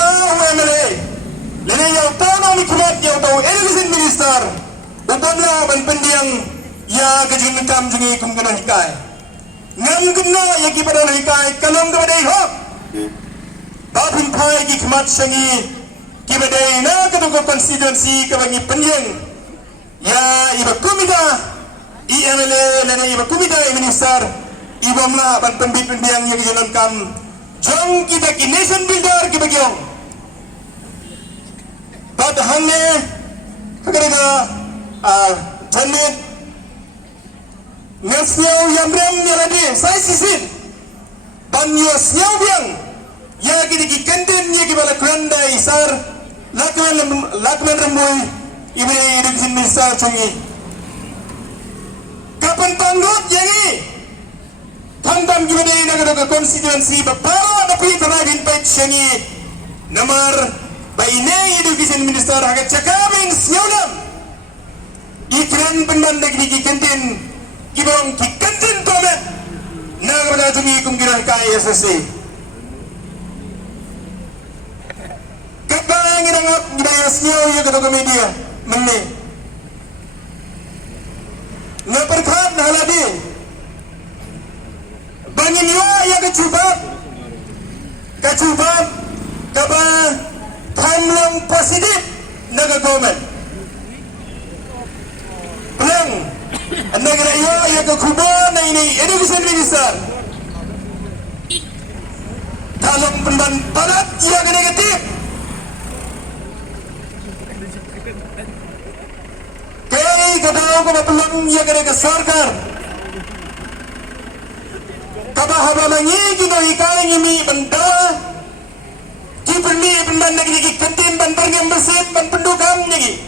UMLA lene yaw tano mi kumat yaw taw education minister utamla ban pendiang ya gajing nakam jungi kum kana hikai ngam gna ya ki pada hikai kalom ga badai ho babin phai ki kumat sangi ki badai na ka ko constituency ka bangi pendiang ya iba kumida IMLA lene iba kumida minister ibamla ban pendiang ya gajing nakam jong kita ki nation builder ki bagyong bad hanne kagaraga jannet ngasnyau yamrem nyaladi sai sisin banyo snyau biang ya ki ki kenden ya ki bala kranda isar lakman remboy ibe education minister chungi kapan tanggut yangi Tandam gimana ini nak konstituensi bapak tapi teragin baik seni nomor baine education minister agak cakapin siulam ikran penbandak di kantin ibang kantin tomet nak berdatang ikum kira kaya sesi kapang inangap gimana siu ya kata media menne ngaperkat haladi bangin yo ya kecubab kaba kamlang positif naga government pelang negara yo ya kekuban ini education minister dalam penban palat ya negatif kay kadang ko pelang ya ke sarkar kabahaba mangi kino hikai ngimi benda kiperni pendan lagi lagi kantin ban perngem besit ban pendukam lagi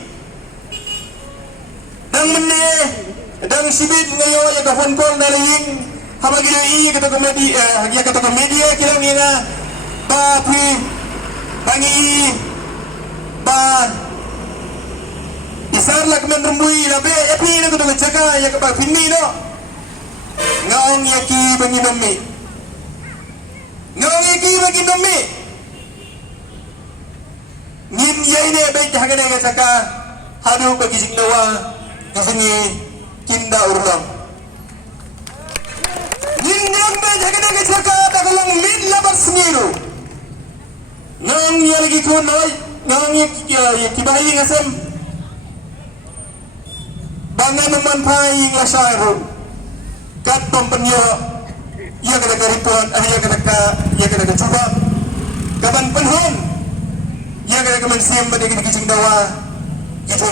dang menne dang sibit ngayo ya ka phone call naling habagi i kata komedi ya kata media kila ngina ba pi bangi ba isar lakman rumbui labe epi na kudu jaga ya ka ba pinni no ngaong yaki bagi demi ngin yaine baik hagane ga saka hadu bagi singdawa disini kinda urlang ngin yang baik hagane ga saka tagalang min labar sengiru ngaong yalagi kunoi ngaong yaki bayi ngasem bangan memanpai ngasaru kat pempenyo ia kena keripuan ia kena coba kapan penhun ia kena kemensiam pada kini kicing dawa gitu